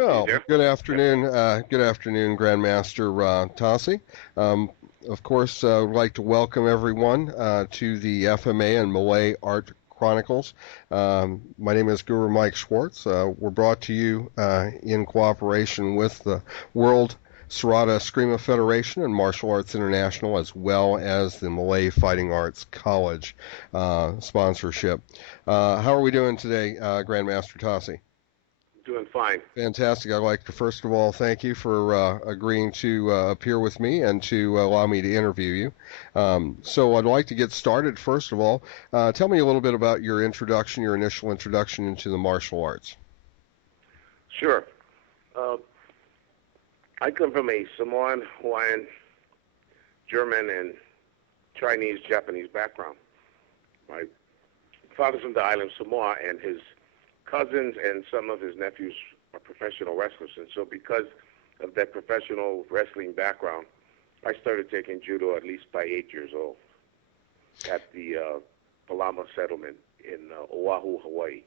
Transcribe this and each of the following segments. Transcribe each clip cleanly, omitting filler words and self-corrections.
Are you Well, there? good afternoon, Grandmaster Tasi. Um, of course, would like to welcome everyone to the FMA and Malay Art Chronicles. My name is Guru Mike Schwartz. We're brought to you in cooperation with the World Sarada Eskrima Federation and Martial Arts International, as well as the Malay Fighting Arts College sponsorship. How are we doing today, Grandmaster Tasi? Doing fine. Fantastic. I'd like to first of all thank you for agreeing to appear with me and to allow me to interview you. So I'd like to get started. First of all, tell me a little bit about your introduction, your initial introduction into the martial arts. Sure. Uh, I come from a Samoan, Hawaiian, German, and Chinese, Japanese background. My father's from the island of Samoa, and his cousins and some of his nephews are professional wrestlers. And so because of that professional wrestling background, I started taking judo at least by 8 years old at the Palama settlement in Oahu, Hawaii.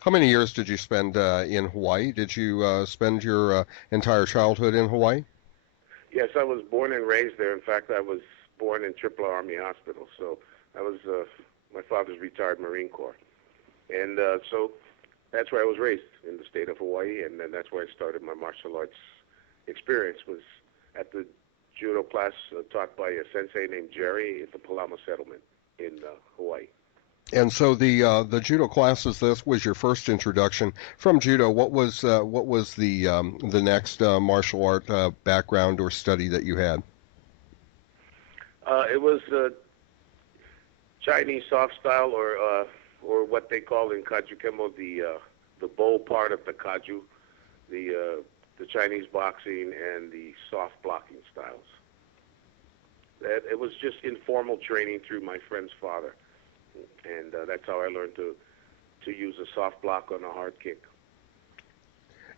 How many years did you spend in Hawaii? Did you spend your entire childhood in Hawaii? Yes, I was born and raised there. In fact, I was born in Triple Army Hospital. So I was my father's retired Marine Corps. And so that's where I was raised, in the state of Hawaii, and then that's where I started my martial arts experience, was at the judo class taught by a sensei named Jerry at the Palama settlement in Hawaii. And so the judo classes, this was your first introduction from judo. What was the next martial art background or study that you had? It was Chinese soft style, or what they call in Kaju Kembo the bow part of the Kaju, the Chinese boxing and the soft blocking styles. It was just informal training through my friend's father, and that's how I learned to use a soft block on a hard kick.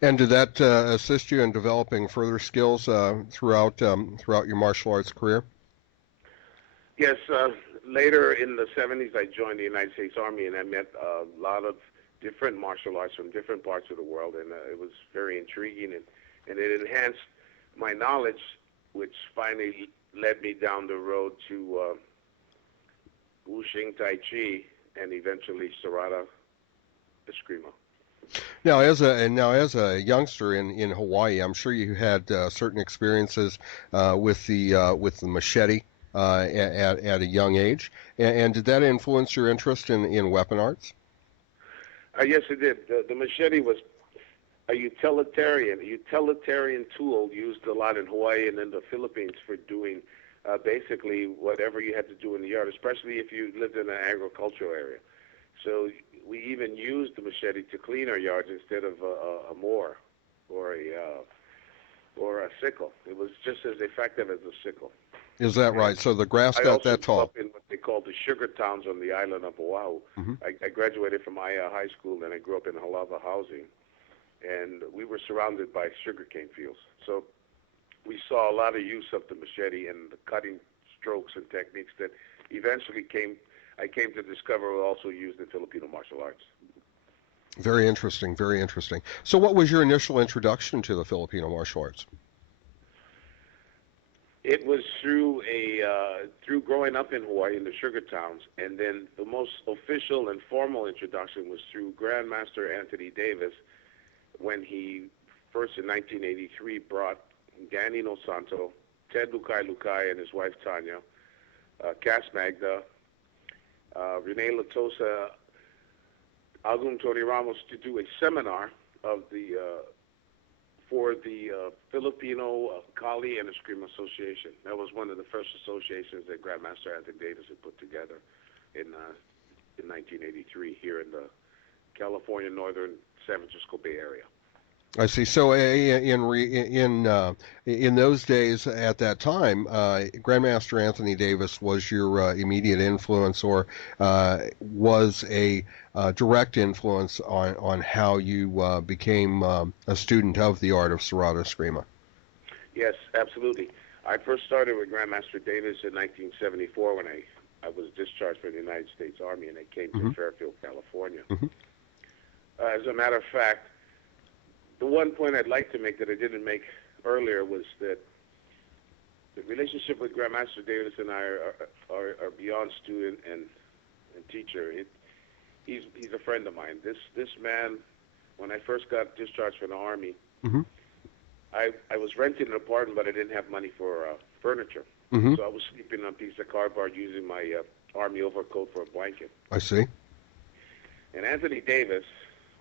And did that assist you in developing further skills throughout your martial arts career? Yes. Later in the 70s, I joined the United States Army, and I met a lot of different martial arts from different parts of the world, and it was very intriguing, and it enhanced my knowledge, which finally led me down the road to Wuxing Tai Chi and eventually Sarada Eskrima. Now, as a youngster in Hawaii, I'm sure you had certain experiences with the machete at a young age, and did that influence your interest in weapon arts? Yes, it did. The machete was a utilitarian tool used a lot in Hawaii and in the Philippines for doing basically whatever you had to do in the yard, especially if you lived in an agricultural area. So we even used the machete to clean our yards instead of a mower or a sickle. It was just as effective as a sickle. Is that right? So the grass got that tall. I also grew up in what they call the sugar towns on the island of Oahu. Mm-hmm. I graduated from Ia High School, and I grew up in Halava housing, and we were surrounded by sugarcane fields. So we saw a lot of use of the machete and the cutting strokes and techniques that eventually I came to discover were also used in Filipino martial arts. Very interesting, very interesting. So what was your initial introduction to the Filipino martial arts? It was through growing up in Hawaii in the sugar towns, and then the most official and formal introduction was through Grandmaster Anthony Davis, when he first in 1983 brought Danny No Santo, Ted Lukai Lukai and his wife Tanya, Cass Magda, Rene Latosa, Agum Tony Ramos to do a seminar of for the Filipino Kali and Eskrima Association. That was one of the first associations that Grandmaster Anthony Davis had put together in 1983 here in the California northern San Francisco Bay Area. I see. So in those days at that time, Grandmaster Anthony Davis was your immediate influence, or was a direct influence on how you became a student of the art of Sarada Eskrima? Yes, absolutely. I first started with Grandmaster Davis in 1974 when I was discharged from the United States Army, and I came to Fairfield, California. Mm-hmm. As a matter of fact, the one point I'd like to make that I didn't make earlier was that the relationship with Grandmaster Davis and I are beyond student and teacher. He's a friend of mine. This man, when I first got discharged from the Army, Mm-hmm. I was renting an apartment, but I didn't have money for furniture. Mm-hmm. So I was sleeping on a piece of cardboard using my Army overcoat for a blanket. I see. And Anthony Davis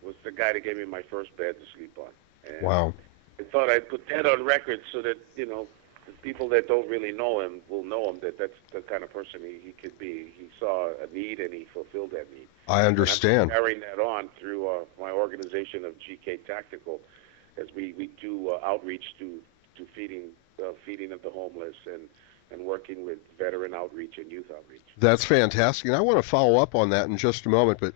was the guy that gave me my first bed to sleep on. And Wow. I thought I'd put that on record so that, the people that don't really know him will know him, that that's the kind of person he could be. He saw a need and he fulfilled that need. I understand. And I'm carrying that on through my organization of GK Tactical as we do outreach to feeding of the homeless and working with veteran outreach and youth outreach. That's fantastic. And I want to follow up on that in just a moment, but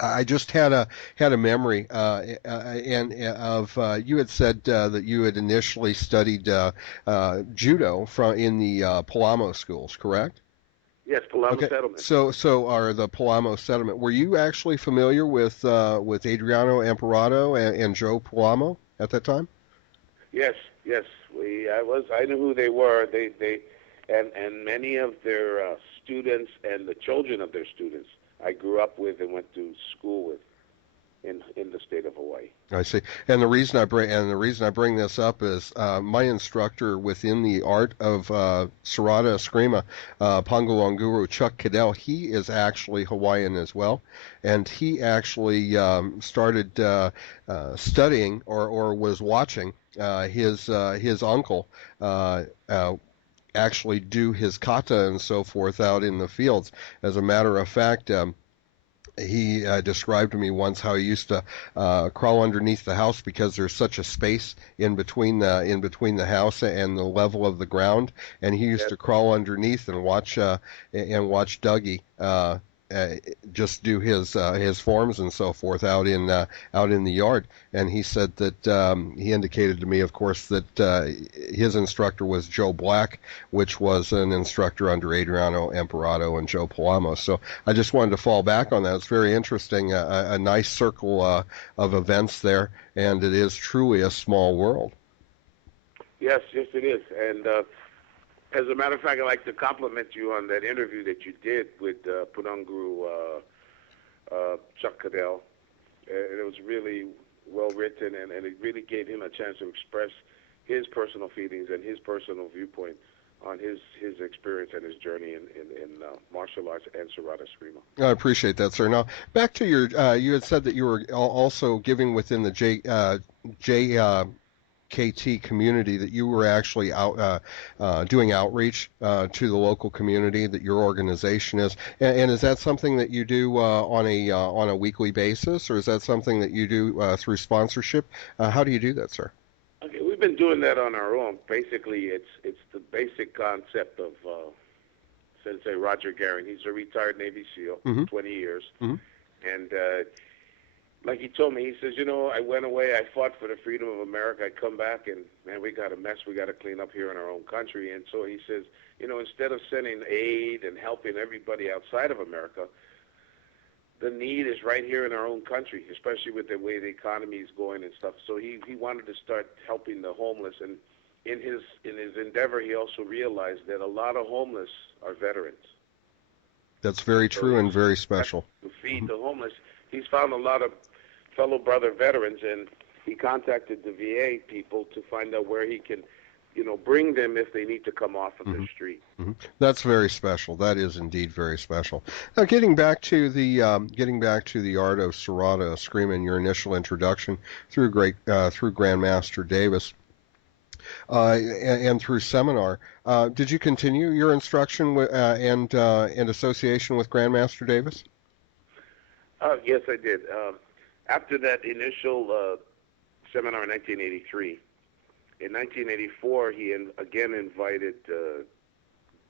I just had a memory, and of you had said that you had initially studied judo in the Palamo schools, correct? Yes, Palamo Okay. Settlement. So are the Palamo settlement. Were you actually familiar with Adriano Imperato and Joe Palamo at that time? Yes. I knew who they were. And many of their students and the children of their students I grew up with and went to school with in the state of Hawaii. I see. And the reason I bring this up is my instructor within the art of Serrata Eskrima, Pangu Guru Chuck Cadell. He is actually Hawaiian as well, and he actually started studying or was watching his uncle actually do his kata and so forth out in the fields. As a matter of fact, he described to me once how he used to crawl underneath the house because there's such a space in between the house and the level of the ground, and he used to crawl underneath and watch Dougie just do his forms and so forth out in the yard. And he said that he indicated to me, of course, that his instructor was Joe Black, which was an instructor under Adriano Imperato and Joe Palamo. So I just wanted to fall back on that. It's very interesting, a nice circle of events there, and it is truly a small world. Yes, it is. And as a matter of fact, I'd like to compliment you on that interview that you did with Punanguru Chuck Cadell. It was really well written, and it really gave him a chance to express his personal feelings and his personal viewpoint on his experience and his journey in martial arts and Serrata Eskrima. I appreciate that, sir. Now, back to your, you had said that you were also giving within the KT community, that you were actually out doing outreach to the local community, that your organization is, and is that something that you do on a weekly basis, or is that something that you do through sponsorship? How do you do that, sir? Okay, we've been doing that on our own. Basically, it's the basic concept of Sensei Roger Garing. He's a retired Navy SEAL, 20 years, and like he told me, he says, I went away, I fought for the freedom of America, I come back, and, man, we got a mess we got to clean up here in our own country. And so he says, instead of sending aid and helping everybody outside of America, the need is right here in our own country, especially with the way the economy is going and stuff. So he wanted to start helping the homeless. And in his endeavor, he also realized that a lot of homeless are veterans. That's very true and very special. To feed the homeless, he's found a lot of fellow brother veterans, and he contacted the VA people to find out where he can, bring them if they need to come off of the street. That's very special. That is indeed very special. Now, getting back to the art of Serrata Eskrima and your initial introduction through Grandmaster Davis and through seminar, did you continue your instruction and association with Grandmaster Davis? Yes, I did. After that initial seminar in 1983, in 1984, he again invited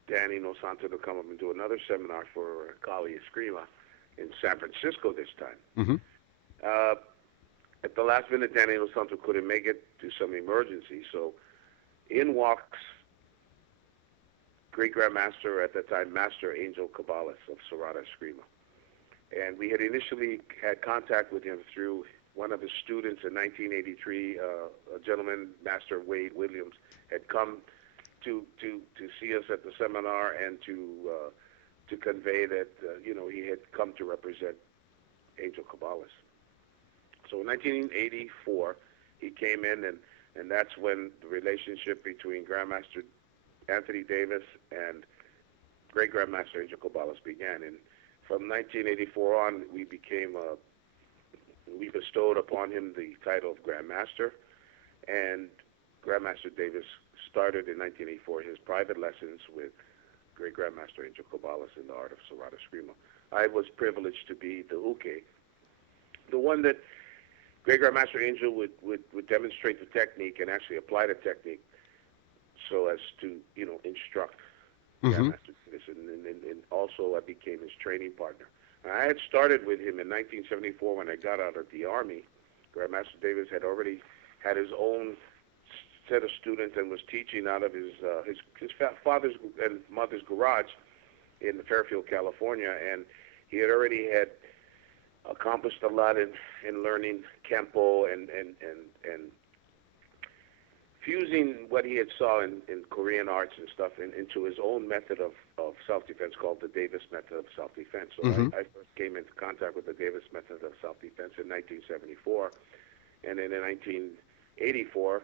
Danny Nosanto to come up and do another seminar for Kali Eskrima in San Francisco this time. At the last minute, Danny Nosanto couldn't make it to some emergency, so in walks Great Grandmaster at that time, Master Angel Cabales of Serrata Eskrima. And we had initially had contact with him through one of his students in 1983, a gentleman, Master Wade Williams, had come to see us at the seminar and to convey that he had come to represent Angel Cabales. So in 1984, he came in, and that's when the relationship between Grandmaster Anthony Davis and Great Grandmaster Angel Cabales began. And from 1984 on, we bestowed upon him the title of Grandmaster, and Grandmaster Davis started in 1984 his private lessons with Great Grandmaster Angel Cabales in the art of Serrata Eskrima. I was privileged to be the uke, the one that Great Grandmaster Angel would demonstrate the technique and actually apply the technique so as to, instruct Grandmaster Davis. And also I became his training partner. I had started with him in 1974 when I got out of the Army. Grandmaster Davis had already had his own set of students and was teaching out of his father's and mother's garage in Fairfield, California, and he had already accomplished a lot in learning Kempo and fusing what he had saw in Korean arts and stuff into his own method of self-defense called the Davis method of self-defense. So I first came into contact with the Davis method of self-defense in 1974, and then in 1984,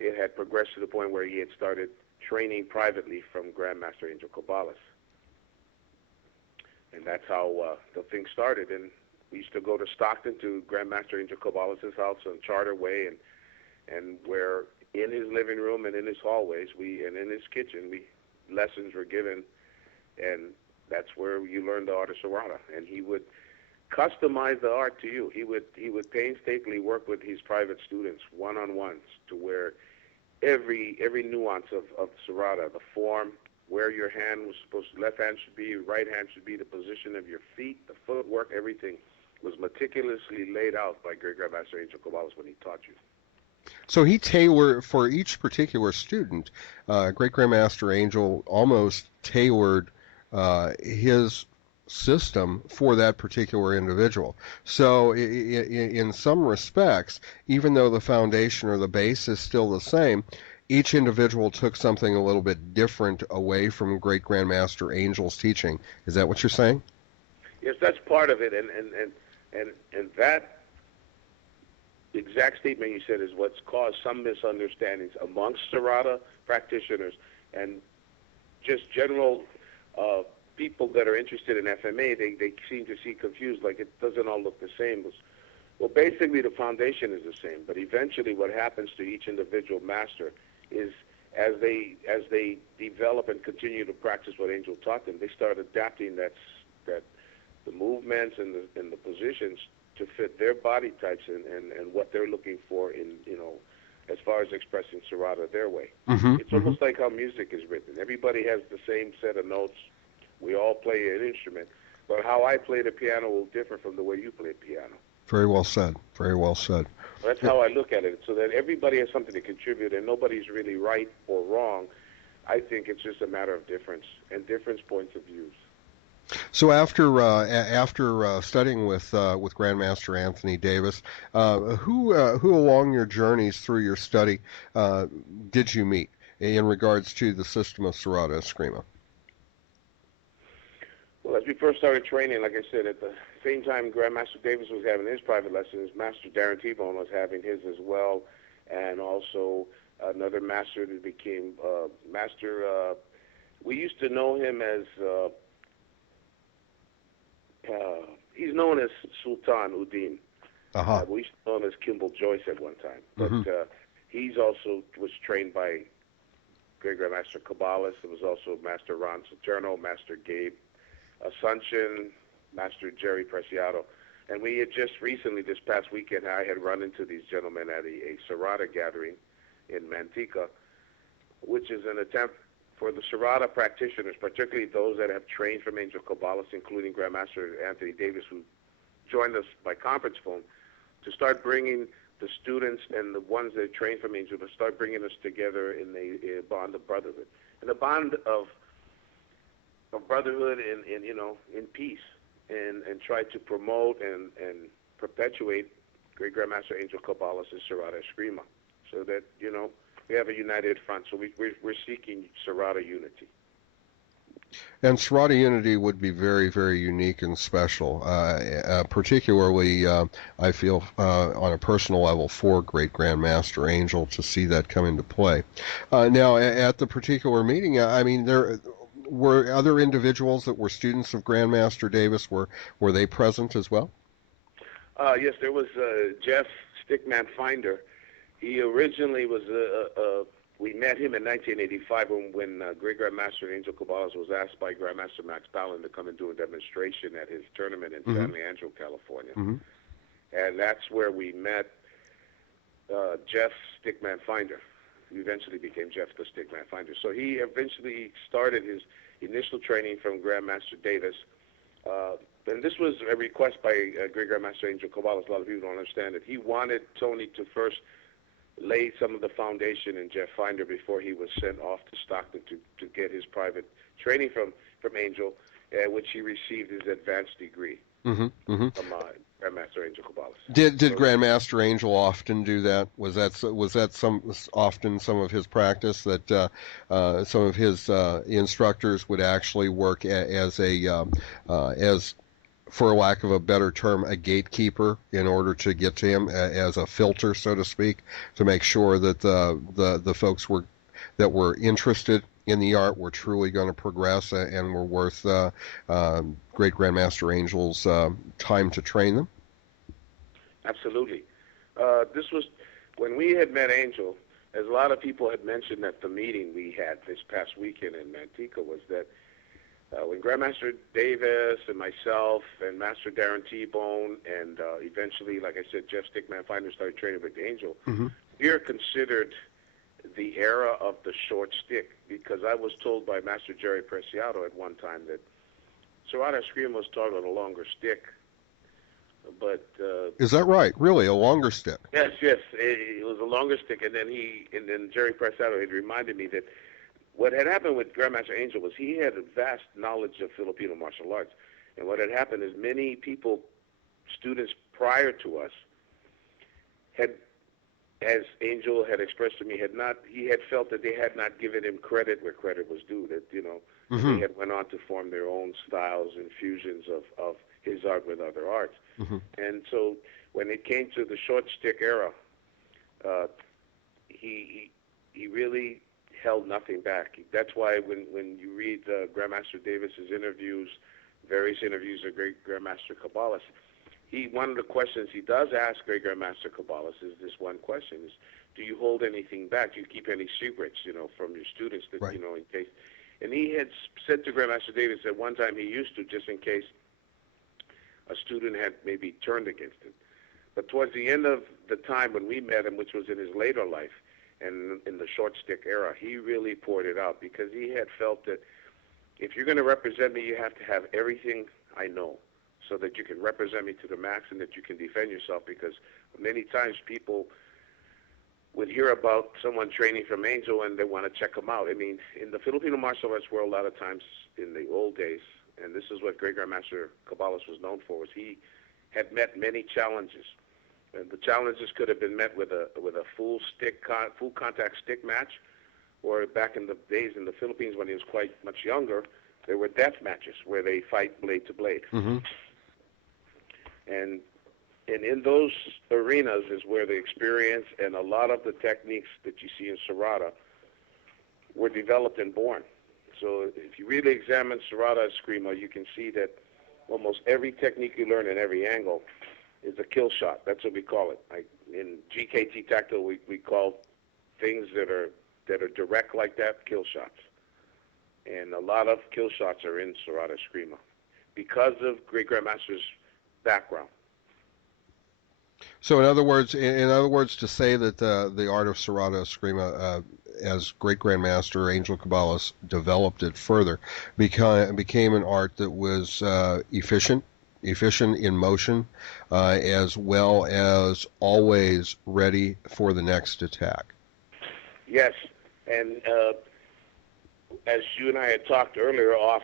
it had progressed to the point where he had started training privately from Grandmaster Angel Cabales. And that's how the thing started. And we used to go to Stockton to Grandmaster Angel Cabales' house on Charter Way, and where in his living room and in his hallways, and in his kitchen, lessons were given, and that's where you learn the art of Serrata. And he would customize the art to you. He would painstakingly work with his private students one-on-ones to where every nuance of Serrata, the form, where your hand was supposed to, left hand should be, right hand should be, the position of your feet, the footwork, everything was meticulously laid out by Great Grandmaster Angel Cabales when he taught you. So he tailored for each particular student. Great Grandmaster Angel almost tailored his system for that particular individual. So in some respects, even though the foundation or the base is still the same, each individual took something a little bit different away from Great Grandmaster Angel's teaching. Is that what you're saying? Yes, that's part of it, and that exact statement you said is what's caused some misunderstandings amongst Serrata practitioners and just general people that are interested in FMA. They seem to see confused, like it doesn't all look the same. Well, basically the foundation is the same, but eventually what happens to each individual master is as they develop and continue to practice what Angel taught them, they start adapting the movements and the positions to fit their body types and what they're looking for in, as far as expressing Serrata their way. It's almost like how music is written. Everybody has the same set of notes. We all play an instrument, but how I play the piano will differ from the way you play piano. Very well said. Very well said. That's how I look at it, so that everybody has something to contribute, and nobody's really right or wrong. I think it's just a matter of difference and different points of views. So after studying with Grandmaster Anthony Davis, who along your journeys through your study did you meet in regards to the system of Serrata Eskrima? Well, as we first started training, like I said, at the same time Grandmaster Davis was having his private lessons, Master Darren T-Bone was having his as well, and also another master that became Master. We used to know him as. He's known as Sultan Uddin. We used to know him as Kimball Joyce at one time. But he's also was trained by Great Grandmaster Cabales. There was also Master Ron Saturno, Master Gabe Asuncion, Master Jerry Preciado. And we had just recently, this past weekend, I had run into these gentlemen at a Serrata gathering in Manteca, which is an attempt for the Serrata practitioners, particularly those that have trained from Angel Cabales, including Grandmaster Anthony Davis, who joined us by conference phone, to start bringing the students and the ones that trained from Angel, to start bringing us together in a bond of brotherhood, and a bond of brotherhood in peace, and try to promote and perpetuate Great Grandmaster Angel Cabales and Serrata Eskrima, so that, we have a united front. So we're seeking Serrata unity. And Serrata unity would be very, very unique and special, particularly, I feel, on a personal level for Great Grandmaster Angel to see that come into play. Now, at the particular meeting, I mean, there were other individuals that were students of Grandmaster Davis. Were they present as well? Yes, there was Jeff Stickman Finder. He originally was we met him in 1985 when Great Grandmaster Angel Cabales was asked by Grandmaster Max Ballin to come and do a demonstration at his tournament in San Leandro, California. And that's where we met Jeff Stickman Finder, who eventually became Jeff the Stickman Finder. So he eventually started his initial training from Grandmaster Davis. And this was a request by Great Grandmaster Angel Cabales. A lot of people don't understand it. He wanted Tony to first lay some of the foundation in Jeff Finder before he was sent off to Stockton to get his private training from Angel, which he received his advanced degree from Grandmaster Angel Cabales. Did Grandmaster Angel often do that? Was that often some of his practice, that some of his instructors would actually work as for lack of a better term, a gatekeeper in order to get to him, as a filter, so to speak, to make sure that the folks that were interested in the art were truly going to progress and were worth Great Grandmaster Angel's time to train them? Absolutely. This was when we had met Angel, as a lot of people had mentioned at the meeting we had this past weekend in Manteca, was that when Grandmaster Davis and myself and Master Darren T-Bone and eventually, like I said, Jeff Stickman Finder started training with Angel, we are considered the era of the short stick, because I was told by Master Jerry Preciado at one time that Serrata Eskrima was taught on a longer stick. But is that right? Really, a longer stick? Yes, it was a longer stick, and then Jerry Preciado had reminded me that what had happened with Grandmaster Angel was he had a vast knowledge of Filipino martial arts. And what had happened is many people, students prior to us, had, as Angel had expressed to me, he had felt that they had not given him credit where credit was due, that, they had went on to form their own styles and fusions of his art with other arts. And so when it came to the short stick era, he really held nothing back. That's why when you read Grandmaster Davis's interviews, various interviews of Great Grandmaster Cabales, one of the questions he does ask Great Grandmaster Cabales is this one question: is, do you hold anything back? Do you keep any secrets, from your students that in case? And he had said to Grandmaster Davis at one time he used to, just in case a student had maybe turned against him. But towards the end of the time when we met him, which was in his later life, and in the short stick era, he really poured it out, because he had felt that if you're going to represent me, you have to have everything I know, so that you can represent me to the max and that you can defend yourself, because many times people would hear about someone training from Angel and they want to check him out. I mean, in the Filipino martial arts world, a lot of times in the old days, and this is what Great Grandmaster Cabales was known for, was he had met many challenges. And the challenges could have been met with a full contact stick match, or back in the days in the Philippines when he was quite much younger, there were death matches where they fight blade to blade. And in those arenas is where the experience and a lot of the techniques that you see in Serrata were developed and born. So if you really examine Serrata Eskrima, you can see that almost every technique you learn in every angle is a kill shot. That's what we call it. Like in GKT Tactile, we call things that are direct like that kill shots. And a lot of kill shots are in Serrata Eskrima because of Great Grandmaster's background. So in other words, to say that the art of Serrata Eskrima, as Great Grandmaster Angel Cabales developed it further, became an art that was efficient in motion, as well as always ready for the next attack. Yes, and as you and I had talked earlier off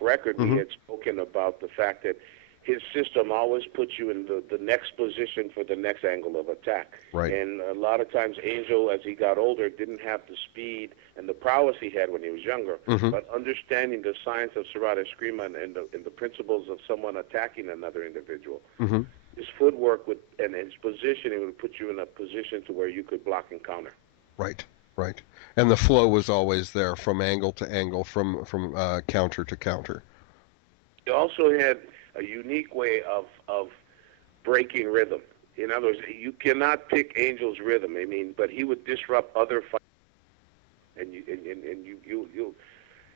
record, we had spoken about the fact that his system always puts you in the next position for the next angle of attack. Right. And a lot of times Angel, as he got older, didn't have the speed and the prowess he had when he was younger. Mm-hmm. But understanding the science of Serrata Eskrima and the principles of someone attacking another individual, Mm-hmm. his footwork and his positioning would put you in a position to where you could block and counter. Right. Right. And the flow was always there from angle to angle, from counter to counter. He also had a unique way of breaking rhythm. In other words, you cannot pick Angel's rhythm. I mean, but he would disrupt other fights, and you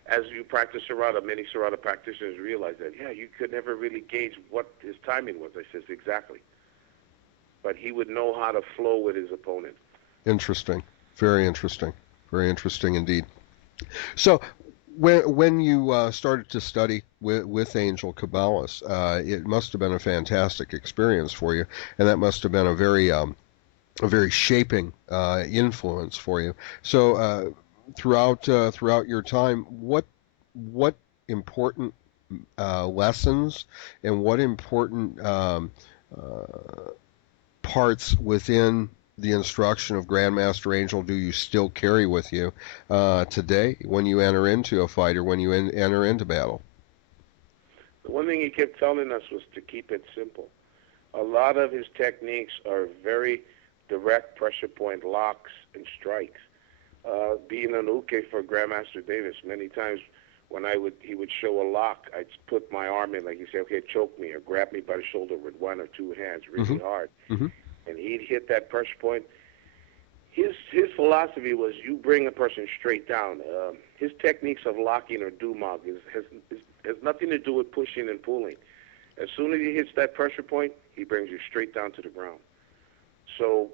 as you practice Serrata, many Serrata practitioners realize that you could never really gauge what his timing was. I says exactly, but he would know how to flow with his opponent. Interesting, very interesting indeed. So, when you started to study with Angel Cabales, it must have been a fantastic experience for you, and that must have been a very shaping influence for you. So, throughout your time, what important lessons and what important parts within the instruction of Grandmaster Angel do you still carry with you today when you enter into a fight or when you enter into battle? The one thing he kept telling us was to keep it simple. A lot of his techniques are very direct pressure point locks and strikes. Being an uke for Grandmaster Davis, many times when he would show a lock, I'd put my arm in, like he said, okay, choke me or grab me by the shoulder with one or two hands really hard. Mm-hmm. And he'd hit that pressure point. His philosophy was you bring a person straight down. His techniques of locking or dumog has nothing to do with pushing and pulling. As soon as he hits that pressure point, he brings you straight down to the ground. So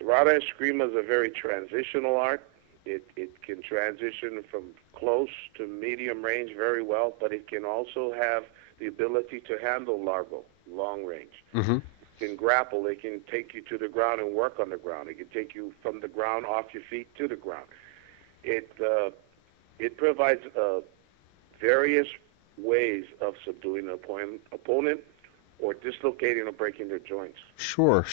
Serrata Eskrima is a very transitional art. It can transition from close to medium range very well, but it can also have the ability to handle largo, long range. Mm-hmm. It can grapple. It can take you to the ground and work on the ground. It can take you from the ground off your feet to the ground. It provides various ways of subduing an opponent or dislocating or breaking their joints. Sure.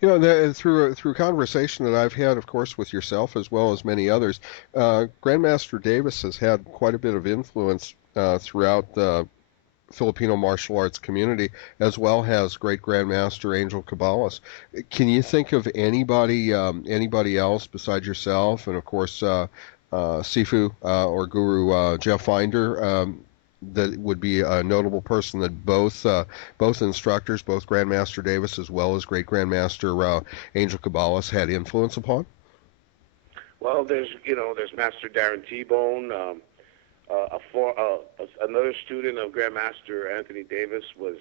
Through conversation that I've had, of course, with yourself as well as many others, Grandmaster Davis has had quite a bit of influence throughout the Filipino martial arts community, as well as great Grandmaster Angel Cabales. Can you think of anybody else besides yourself, and of course Sifu or Guru Jeff Finder, that would be a notable person that both instructors, both Grandmaster Davis as well as great Grandmaster Angel Cabales, had influence upon? Well, there's Master Darren T-Bone. Another student of Grandmaster Anthony Davis was,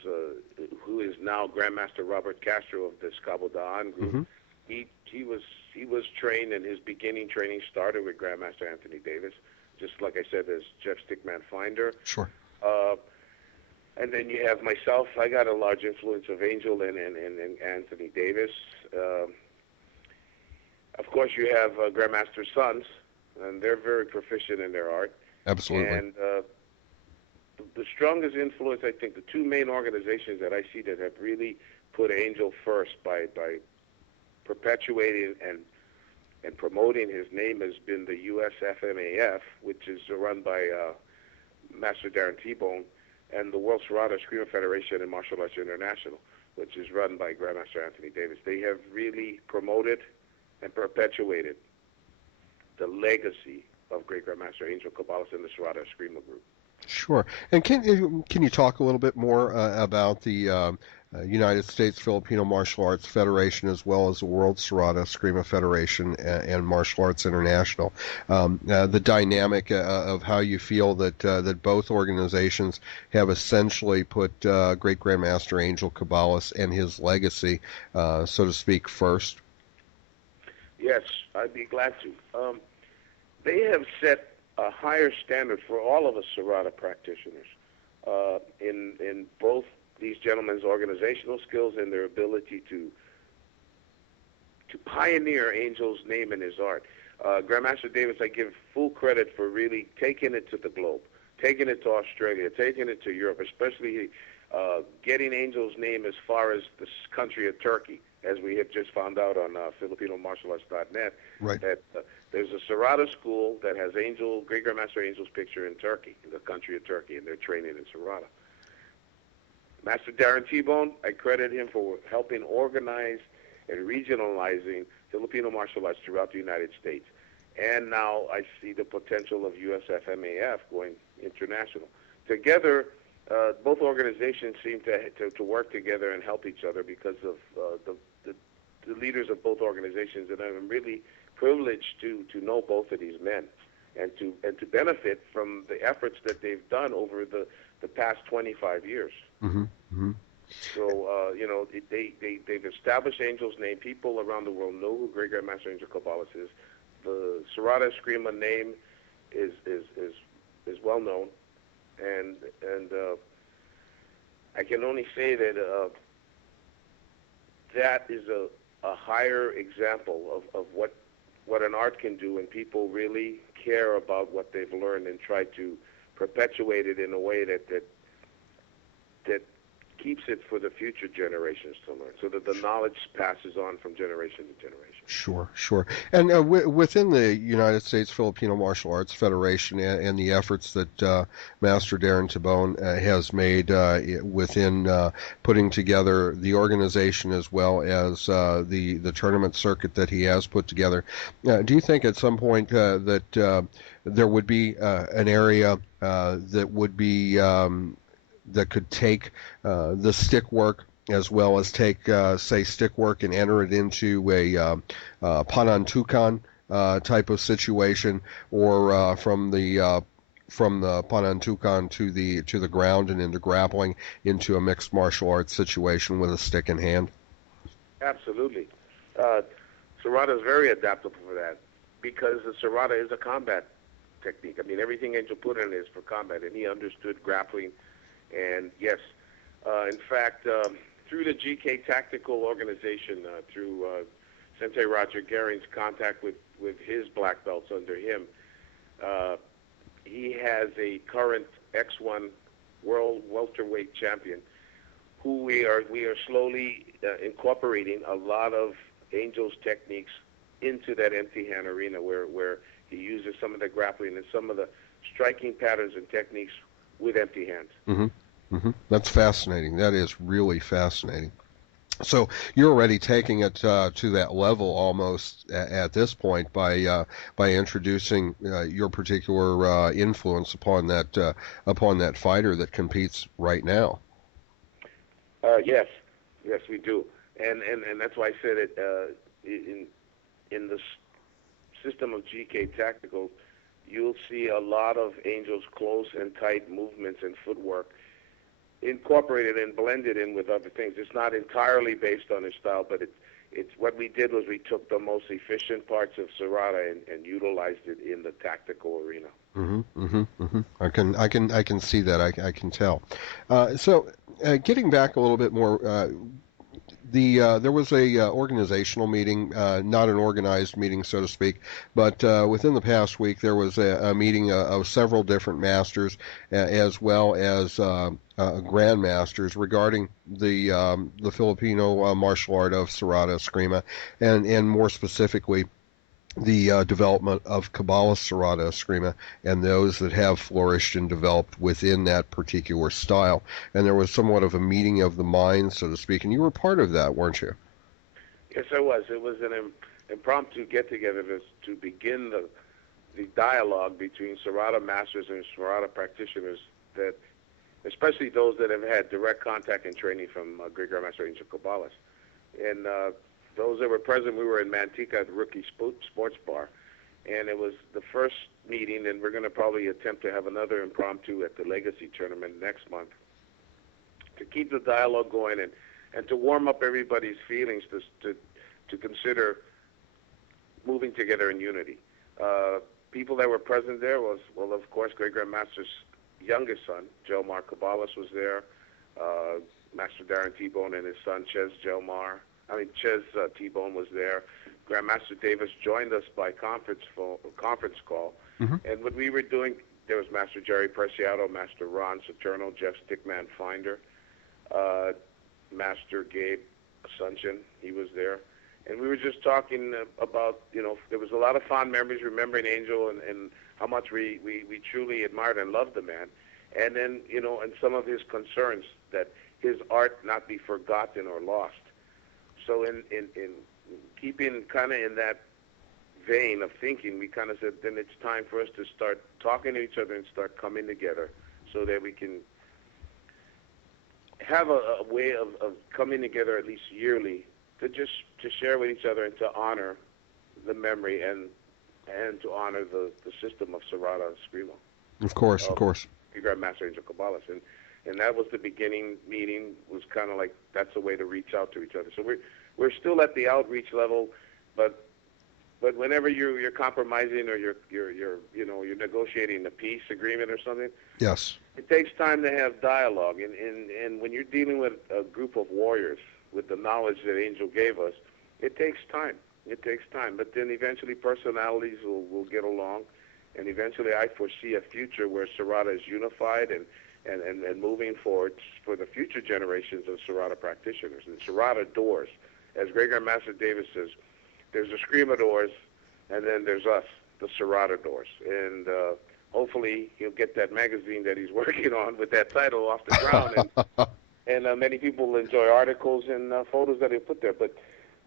who is now Grandmaster Robert Castro of the Cabo Daan group. Mm-hmm. He was trained, and his beginning training started with Grandmaster Anthony Davis, just like I said, there's Jeff Stickman Finder. Sure. And then you have myself. I got a large influence of Angel and Anthony Davis. Of course, you have Grandmaster Sons, and they're very proficient in their art. Absolutely. And the strongest influence, I think, the two main organizations that I see that have really put Angel first by perpetuating and promoting his name has been the USFMAF, which is run by Master Darren T-Bone, and the World Serrata Eskrima Federation and Martial Arts International, which is run by Grandmaster Anthony Davis. They have really promoted and perpetuated the legacy of great Grandmaster Angel Cabales and the Serrata Eskrima group. Sure. And can you talk a little bit more about the United States Filipino Martial Arts Federation as well as the World Serrata Eskrima Federation and Martial Arts International? The dynamic of how you feel that both organizations have essentially put great Grandmaster Angel Cabales and his legacy, so to speak, first. Yes, I'd be glad to. They have set a higher standard for all of us Serrata practitioners in both these gentlemen's organizational skills and their ability to pioneer Angel's name and his art. Grandmaster Davis, I give full credit for really taking it to the globe. taking it to Australia, taking it to Europe, especially getting Angel's name as far as the country of Turkey, as we have just found out on FilipinoMartialArts.net, Right. that there's a Serrata school that has Great Grandmaster Angel's picture in Turkey, in the country of Turkey, and they're training in Serrata. Master Darren T-Bone, I credit him for helping organize and regionalizing Filipino martial arts throughout the United States. And now I see the potential of USFMAF going international. Together, both organizations seem to work together and help each other because of the leaders of both organizations. And I'm really privileged to know both of these men and to benefit from the efforts that they've done over the past 25 years. Mm-hmm. Mm-hmm. So, they've established Angel's name. People around the world know who Great Grandmaster Angel Cabales is. The Serrata Eskrima name is well known, and I can only say that that is a higher example of what an art can do, and people really care about what they've learned and try to perpetuate it in a way that keeps it for the future generations to learn, so that the knowledge passes on from generation to generation. Sure, sure. And within the United States Filipino Martial Arts Federation and the efforts that Master Darren T-Bone has made within putting together the organization as well as the tournament circuit that he has put together, do you think at some point that there would be an area that would be that could take the stick work as well as take, say, stick work and enter it into a panantukan type of situation, or from the panantukan to the ground and into grappling into a mixed martial arts situation with a stick in hand? Absolutely. Serrata is very adaptable for that because the Serrata is a combat technique. I mean, everything Angel put in is for combat, and he understood grappling. And yes, in fact, through the GK Tactical Organization, through Sensei Roger Garing's contact with his black belts under him, he has a current X1 world welterweight champion who we are slowly incorporating a lot of Angel's techniques into that empty hand arena where he uses some of the grappling and some of the striking patterns and techniques with empty hands. Mm-hmm. Mm-hmm. That's fascinating. That is really fascinating. So you're already taking it to that level almost at this point by introducing your particular influence upon that fighter that competes right now. Yes, we do, and that's why I said it in the system of GK Tactical. You'll see a lot of Angel's close and tight movements and footwork incorporated and blended in with other things. It's not entirely based on his style, but it's what we did was we took the most efficient parts of Serrata and utilized it in the tactical arena. Mm-hmm, mm-hmm, mm-hmm. I can see that. I can tell. So getting back a little bit more. There was a organizational meeting, not an organized meeting, so to speak, but within the past week there was a meeting of several different masters as well as grandmasters regarding the Filipino martial art of Serrata Eskrima, and more specifically the development of Cabales Serrata Eskrima and those that have flourished and developed within that particular style. And there was somewhat of a meeting of the minds, so to speak, and you were part of that, weren't you? Yes, I was. It was an impromptu get-together to begin the dialogue between Serrata masters and Serrata practitioners, that, especially those that have had direct contact and training from Great Grandmaster Angel Cabales. And those that were present, we were in Manteca at the Rookie Sports Bar, and it was the first meeting, and we're going to probably attempt to have another impromptu at the Legacy Tournament next month to keep the dialogue going and to warm up everybody's feelings to consider moving together in unity. People that were present there was, well, of course, Great Grandmaster's youngest son, Jelmar Cabales, was there. Master Darren T-Bone and his son, Ches T-Bone was there. Grandmaster Davis joined us by conference call. Mm-hmm. And what we were doing there was Master Jerry Preciado, Master Ron Saturno, Jeff Stickman Finder, Master Gabe Asuncion, he was there. And we were just talking about, there was a lot of fond memories remembering Angel and how much we truly admired and loved the man. And then, and some of his concerns that his art not be forgotten or lost. So in keeping kind of in that vein of thinking, we kind of said then it's time for us to start talking to each other and start coming together so that we can have a way of coming together at least yearly to share with each other and to honor the memory and to honor the system of Serrata Eskrima. Of course. Grandmaster Angel Cabales. And that was the beginning meeting, was kind of like that's a way to reach out to each other. So we're still at the outreach level, but whenever you're compromising or you're negotiating a peace agreement or something, yes, it takes time to have dialogue. And when you're dealing with a group of warriors with the knowledge that Angel gave us, it takes time. It takes time. But then eventually personalities will get along, and eventually I foresee a future where Serrata is unified and moving forward for the future generations of Serrata practitioners. And Serrata doors, as Great Grandmaster Davis says, there's the Screamadors, and then there's us, the Serrata doors. And hopefully he'll get that magazine that he's working on with that title off the ground, and many people will enjoy articles and photos that he'll put there. But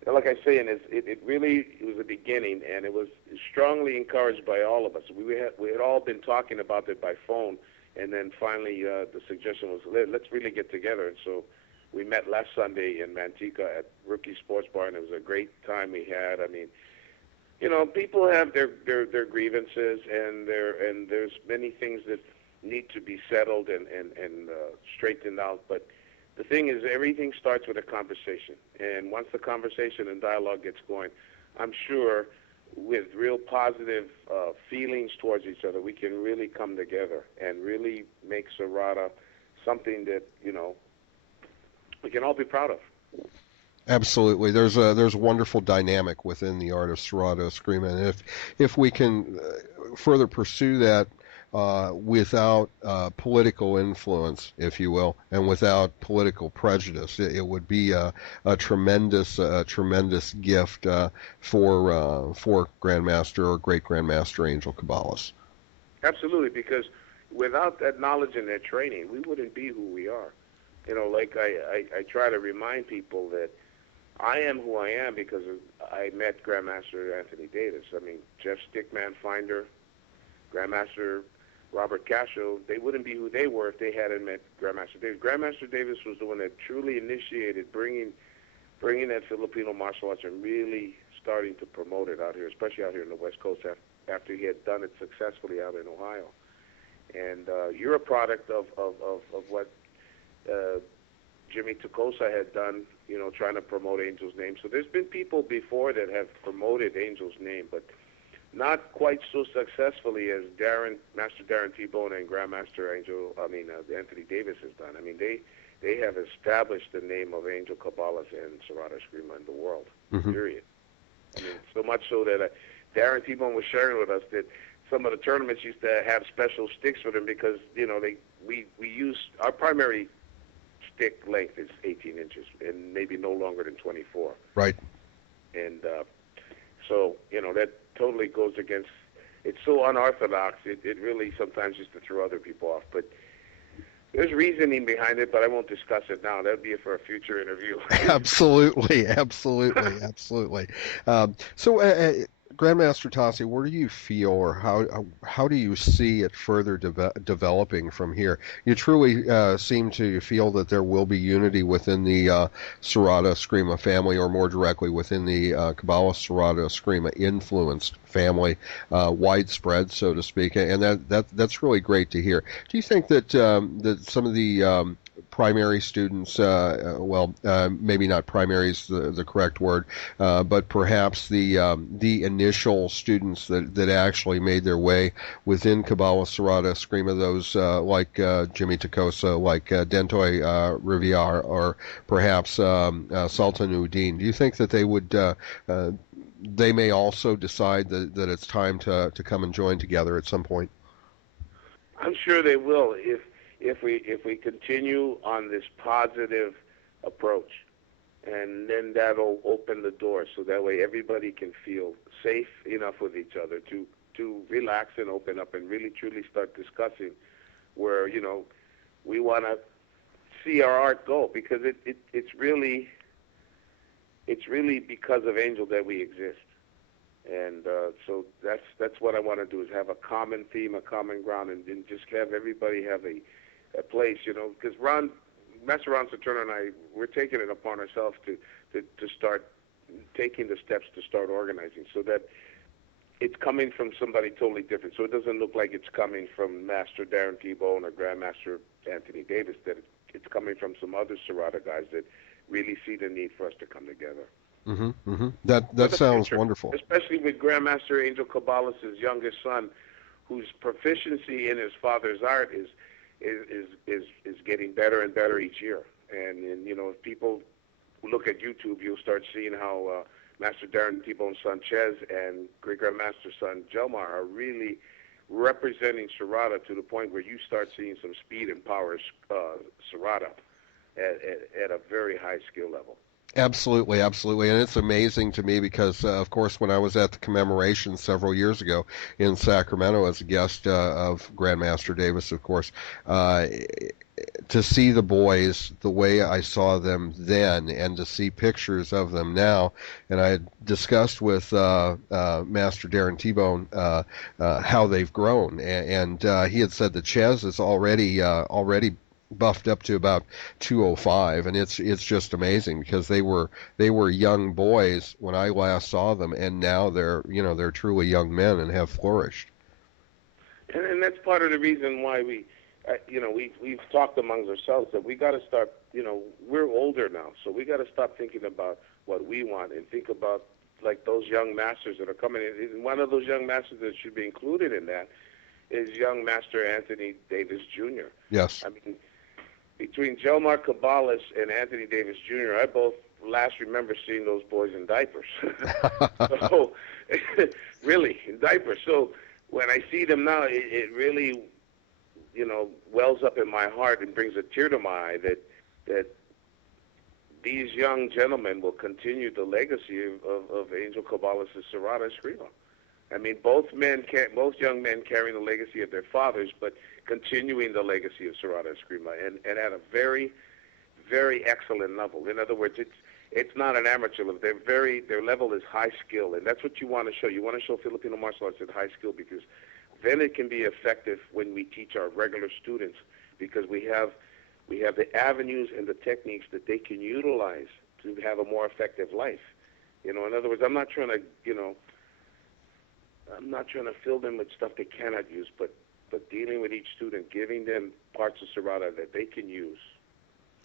like I say, it really was a beginning, and it was strongly encouraged by all of us. We had all been talking about it by phone, and then finally the suggestion was, let's really get together. And so we met last Sunday in Manteca at Rookie Sports Bar, and it was a great time we had. I mean, people have their grievances, and there's many things that need to be settled and straightened out. But the thing is, everything starts with a conversation. And once the conversation and dialogue gets going, I'm sure with real positive feelings towards each other, we can really come together and really make Serrata something that, we can all be proud of. Absolutely. There's a wonderful dynamic within the art of Serrata Eskrima, and if we can further pursue that without political influence, if you will, and without political prejudice, it would be a tremendous gift for Grandmaster or Great Grandmaster Angel Cabales. Absolutely, because without that knowledge and that training, we wouldn't be who we are. Like I try to remind people that I am who I am because I met Grandmaster Anthony Davis. I mean, Jeff Stickman Finder, Grandmaster Robert Castro, they wouldn't be who they were if they hadn't met Grandmaster Davis. Grandmaster Davis was the one that truly initiated bringing that Filipino martial arts and really starting to promote it out here, especially out here in the West Coast after he had done it successfully out in Ohio. And you're a product of what Jimmy Tacosa had done, trying to promote Angel's name. So there's been people before that have promoted Angel's name, but not quite so successfully as Master Darren T-Bone and Grandmaster Anthony Davis has done. I mean, they have established the name of Angel Cabales and Serrata Eskrima in the world, period. I mean, so much so that Darren T-Bone was sharing with us that some of the tournaments used to have special sticks for them because, we use our primary stick length is 18 inches and maybe no longer than 24. Right. And so, that totally goes against, it's so unorthodox, it really sometimes used to throw other people off. But there's reasoning behind it, but I won't discuss it now. That would be for a future interview. Absolutely. So, Grandmaster Tasi, where do you feel, or how do you see it further developing from here? You truly seem to feel that there will be unity within the Serrata Eskrima family, or more directly within the Cabales Serrata Eskrima influenced family, widespread, so to speak, and that's really great to hear. Do you think that that some of the primary students, maybe not primary is the correct word, but perhaps the initial students that actually made their way within Cabales Serrata Eskrima, those like Jimmy Tacosa, like Dentoy Riviere, or perhaps Sultan Uddin, do you think that they would they may also decide that it's time to come and join together at some point? I'm sure they will if we continue on this positive approach, and then that'll open the door so that way everybody can feel safe enough with each other to relax and open up and really truly start discussing where we want to see our art go, because it's really because of Angel that we exist. And so that's what I want to do, is have a common theme, a common ground, and just have everybody have a place, because Master Ron Saturno and I, we're taking it upon ourselves to start taking the steps to start organizing, so that it's coming from somebody totally different. So it doesn't look like it's coming from Master Darren T-Bone or Grandmaster Anthony Davis, that it's coming from some other Serrata guys that really see the need for us to come together. Mm-hmm, mm-hmm. That sounds future, wonderful. especially with Grandmaster Angel Cabales' youngest son, whose proficiency in his father's art is getting better and better each year. And if people look at YouTube, you'll start seeing how Master Darren T-Bone's son Ches and Great Grandmaster's son Jelmar are really representing Serrata to the point where you start seeing some speed and power Serrata at a very high skill level. Absolutely, absolutely, and it's amazing to me because, of course, when I was at the commemoration several years ago in Sacramento as a guest of Grandmaster Davis, of course, to see the boys the way I saw them then, and to see pictures of them now, and I had discussed with Master Darren T-Bone how they've grown, and he had said that Ches is already buffed up to about 205, and it's just amazing because they were young boys when I last saw them, and now they're truly young men and have flourished. And that's part of the reason why we've talked amongst ourselves that we got to start. We're older now, so we got to stop thinking about what we want and think about like those young masters that are coming in. And one of those young masters that should be included in that is young Master Anthony Davis Jr. Yes. I mean, between Jelmar Cabales and Anthony Davis Jr., I both last remember seeing those boys in diapers. So, really, in diapers. So when I see them now, it really, wells up in my heart and brings a tear to my eye that these young gentlemen will continue the legacy of Angel Cabales' Serrata Escrima. I mean, both young men carrying the legacy of their fathers, but continuing the legacy of Serrata Escrima, and at a very, very excellent level. In other words, it's not an amateur level. Their level is high skill, and that's what you want to show. You want to show Filipino martial arts at high skill, because then it can be effective when we teach our regular students, because we have the avenues and the techniques that they can utilize to have a more effective life. In other words, I'm not trying to fill them with stuff they cannot use, but dealing with each student, giving them parts of Serrata that they can use.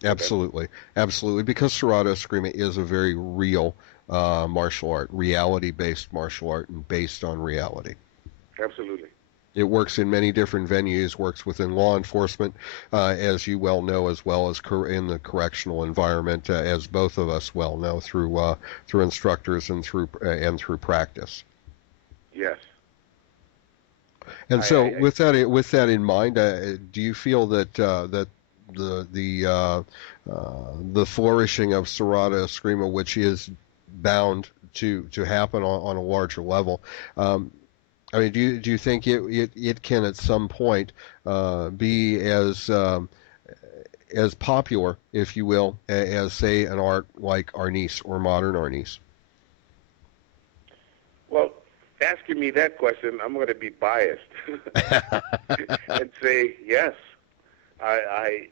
Absolutely, absolutely, because Serrata Escrima is a very real martial art, reality-based martial art, and based on reality. Absolutely. It works in many different venues, works within law enforcement, as you well know, as well as in the correctional environment, as both of us well know through instructors and through practice. Yes. And so, with that in mind, do you feel that the flourishing of Serrata Escrima, which is bound to happen on a larger level, I mean, do you think it can at some point be as popular, if you will, as say an art like Arnis or modern Arnis? Well, asking me that question, I'm going to be biased and say yes. I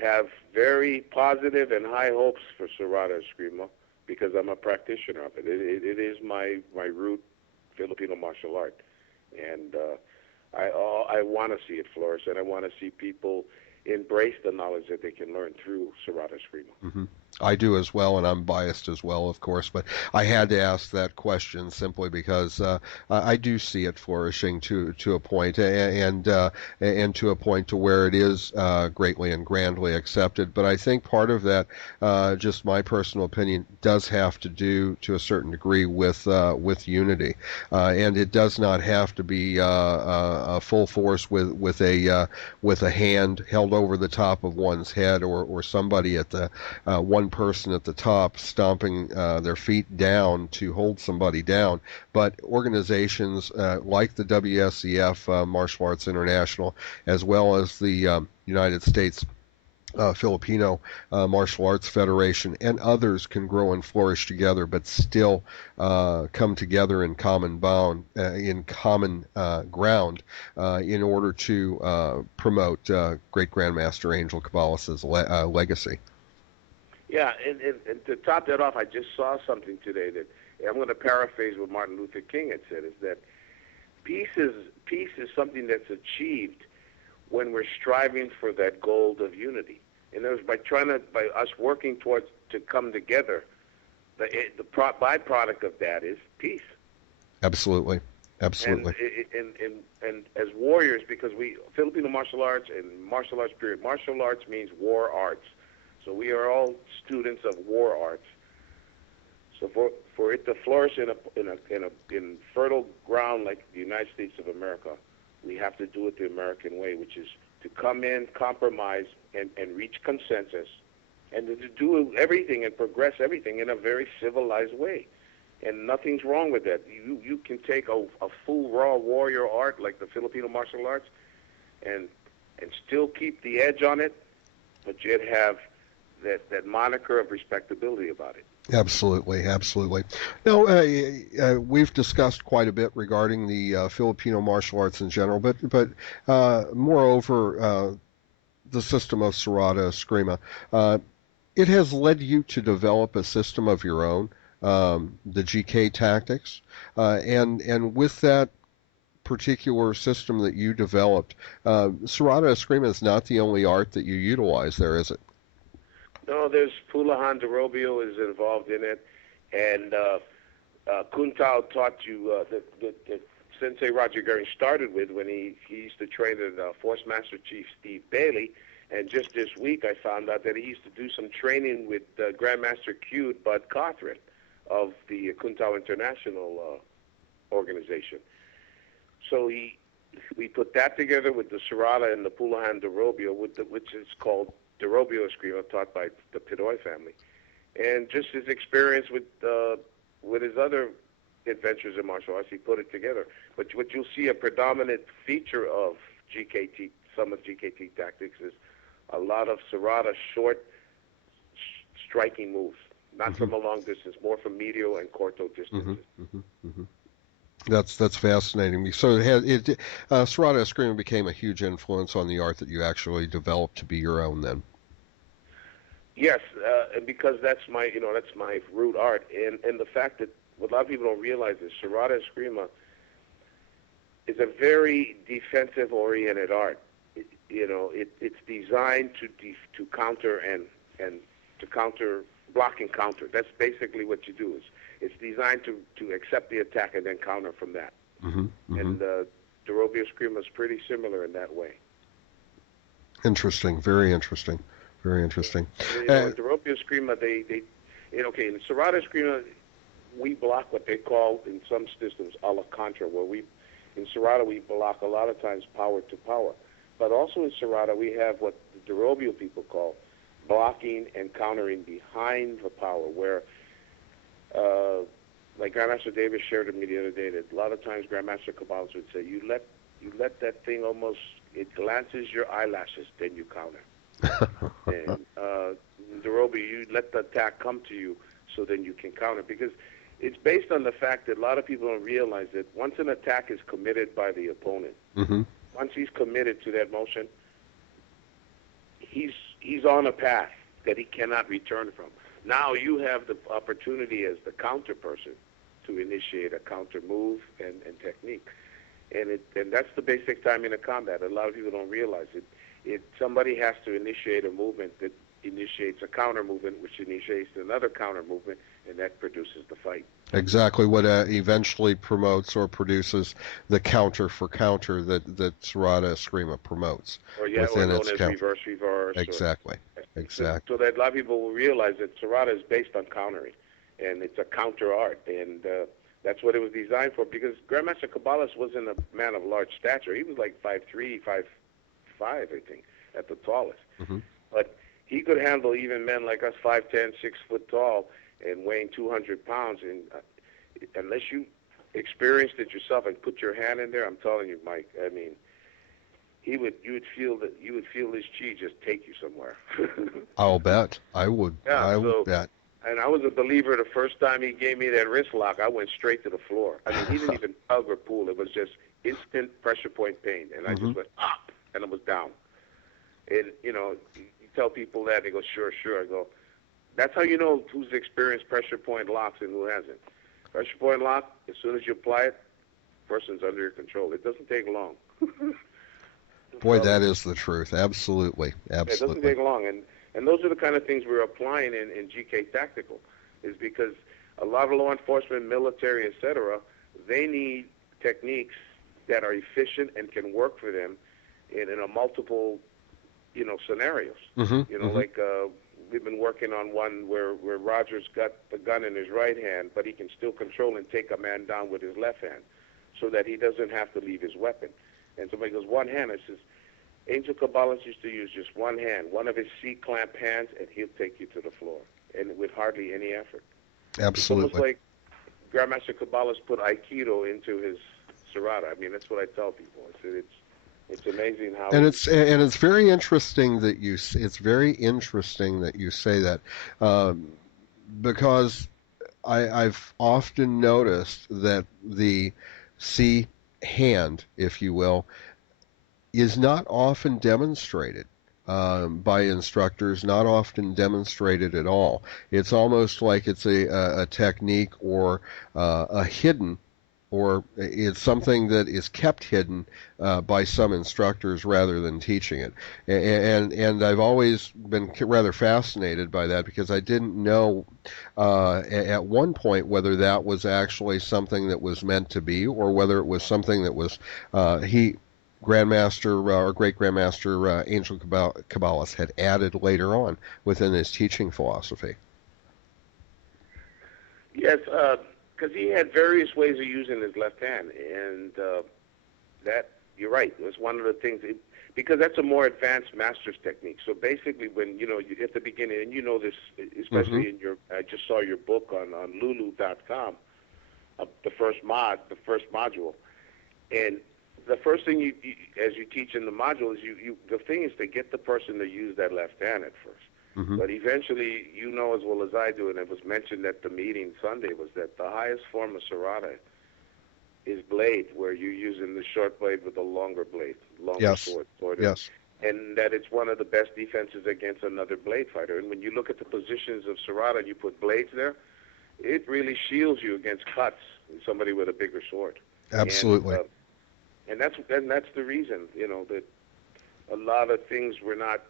have very positive and high hopes for Serrata Escrima because I'm a practitioner of it. It is my root Filipino martial art, and I want to see it flourish, and I want to see people embrace the knowledge that they can learn through Serrata Escrima. Mm-hmm. I do as well, and I'm biased as well, of course, but I had to ask that question simply because I do see it flourishing to a point, and to a point to where it is greatly and grandly accepted. But I think part of that, just my personal opinion, does have to do to a certain degree with unity, and it does not have to be a full force with a hand held over the top of one's head, or somebody at the one person at the top stomping their feet down to hold somebody down. But organizations like the WSEF, Martial Arts International, as well as the United States Filipino Martial Arts Federation, and others can grow and flourish together, but still come together in common bound, in common ground, in order to promote Great Grandmaster Angel Cabales' legacy. Yeah, and to top that off, I just saw something today that I'm going to paraphrase what Martin Luther King had said: is that peace is something that's achieved when we're striving for that goal of unity. In other words, by us working towards to come together, the byproduct of that is peace. Absolutely, absolutely. And as warriors, because Filipino martial arts and martial arts period, martial arts means war arts. So we are all students of war arts. So for it to flourish in fertile ground like the United States of America, we have to do it the American way, which is to come in, compromise, and reach consensus, and to do everything and progress everything in a very civilized way. And nothing's wrong with that. You can take a full raw warrior art like the Filipino martial arts and still keep the edge on it, but yet have that moniker of respectability about it. Absolutely, absolutely. Now, we've discussed quite a bit regarding the Filipino martial arts in general, but moreover, the system of Serrata Eskrima. It has led you to develop a system of your own, the GK tactics, and with that particular system that you developed, Serrata Eskrima is not the only art that you utilize there, is it? No, there's Pulahan de Robio is involved in it, and Kuntao taught you that Sensei Roger Goering started with when he used to train at Force Master Chief Steve Bailey. And just this week I found out that he used to do some training with Grandmaster Q Bud Cothran of the Kuntao International organization. So we put that together with the Serrata and the Pulahan de Robio, which is called de Robio Eskrima, taught by the Pidoy family, and just his experience with his other adventures in martial arts, he put it together. But what you'll see a predominant feature of GKT, some of GKT tactics, is a lot of Serrata short striking moves, not from a long distance, more from medial and corto distances. That's fascinating. So Serrata Eskrima became a huge influence on the art that you actually developed to be your own then. Yes, because that's my root art, and the fact that what a lot of people don't realize is Serrata Eskrima is a very defensive-oriented art. It's designed to counter and to counter, block and counter. That's basically what you do. It's designed to accept the attack and then counter from that. And de Robio Eskrima is pretty similar in that way. Interesting, very interesting. Very interesting. In de Robio Eskrima, in Serrata Eskrima, we block what they call in some systems a la contra, where in Serrata we block a lot of times power to power. But also in Serrata we have what the de Robio people call blocking and countering behind the power, where like Grandmaster Davis shared with me the other day, that a lot of times Grandmaster Cabales would say, you let that thing almost, it glances your eyelashes, then you counter. And de Robio, you let the attack come to you, so then you can counter. Because it's based on the fact that a lot of people don't realize that once an attack is committed by the opponent, once he's committed to that motion, he's on a path that he cannot return from. Now you have the opportunity as the counter person to initiate a counter move and technique. And that's the basic timing of combat. A lot of people don't realize it. Somebody has to initiate a movement that initiates a counter movement, which initiates another counter movement, and that produces the fight. Exactly what eventually promotes or produces the counter for counter that Serrata Eskrima promotes Or within known its as counter. reverse. Exactly. So that a lot of people will realize that Serrata is based on countering, and it's a counter art, and that's what it was designed for. Because Grandmaster Cabales wasn't a man of large stature; he was like 5'3", 5'5", I think, at the tallest. Mm-hmm. But he could handle even men like us, 5'10", 6 foot tall, and weighing 200 pounds. And unless you experienced it yourself and put your hand in there, I'm telling you, Mike. I mean, you would feel his chi just take you somewhere. I'll bet. I would. Yeah. I would bet. And I was a believer. The first time he gave me that wrist lock, I went straight to the floor. I mean, he didn't even tug or pull. It was just instant pressure point pain, and I just went up, and it was down. And you tell people that, they go, sure. I go, that's how you know who's experienced pressure point locks and who hasn't. Pressure point lock, as soon as you apply it, person's under your control. It doesn't take long. Boy, that is the truth. Absolutely. It doesn't take long. And those are the kind of things we're applying in GK Tactical, is because a lot of law enforcement, military, etc., they need techniques that are efficient and can work for them in a multiple, scenarios. Like we've been working on one where Roger's got the gun in his right hand, but he can still control and take a man down with his left hand so that he doesn't have to leave his weapon. And somebody goes, one hand. I says, Angel Cabales used to use just one hand, one of his C-clamp hands, and he'll take you to the floor, and with hardly any effort. Absolutely. It's almost like Grandmaster Cabales put Aikido into his Serrata. I mean, that's what I tell people. It's amazing how. And it's very interesting that you say that, because I've often noticed that the C hand, if you will, is not often demonstrated by instructors, not often demonstrated at all. It's almost like it's a technique or a hidden, or it's something that is kept hidden by some instructors rather than teaching it. And I've always been rather fascinated by that, because I didn't know at one point whether that was actually something that was meant to be, or whether it was something that was Grandmaster or Great Grandmaster Angel Cabales had added later on within his teaching philosophy. Yes, because he had various ways of using his left hand, and that, you're right, was one of the things, because that's a more advanced master's technique. So basically, when, at the beginning, and this, especially in I just saw your book on lulu.com, the first module, and the first thing you as you teach in the module is the thing is to get the person to use that left hand at first. But eventually, as well as I do, and it was mentioned at the meeting Sunday, was that the highest form of Serrata is blade, where you're using the short blade with the longer blade, sword. Yes. And that it's one of the best defenses against another blade fighter. And when you look at the positions of Serrata and you put blades there, it really shields you against cuts and somebody with a bigger sword. Absolutely. And that's the reason, that a lot of things were not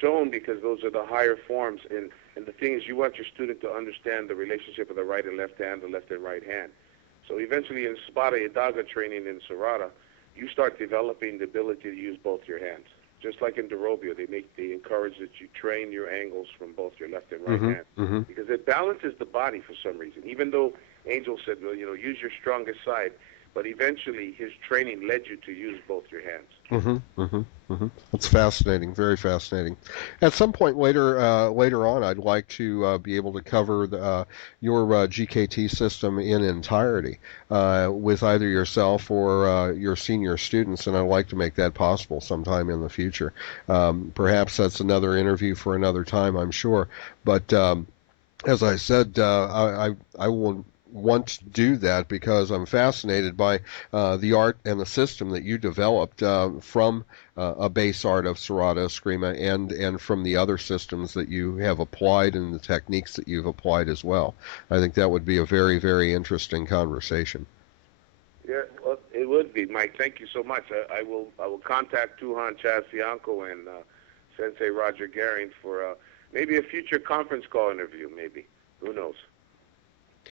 shown, because those are the higher forms. And the thing is, you want your student to understand the relationship of the right and left hand, the left and right hand. So eventually in Spada Yadaga training in Serrata, you start developing the ability to use both your hands. Just like in Derobio, they encourage that you train your angles from both your left and right hand. Because it balances the body for some reason. Even though Angel said, well, use your strongest side, but eventually his training led you to use both your hands. That's fascinating, very fascinating. At some point later on, I'd like to be able to cover your GKT system in entirety with either yourself or your senior students, and I'd like to make that possible sometime in the future. Perhaps that's another interview for another time, I'm sure. But as I said, I will want to do that because I'm fascinated by the art and the system that you developed from a base art of Serrata Eskrima and from the other systems that you have applied and the techniques that you've applied as well. I think that would be a very, very interesting conversation. Yeah, well, it would be, Mike. Thank you so much. I will contact Tuhan Chasianko and Sensei Roger Garing for maybe a future conference call interview. Maybe, who knows?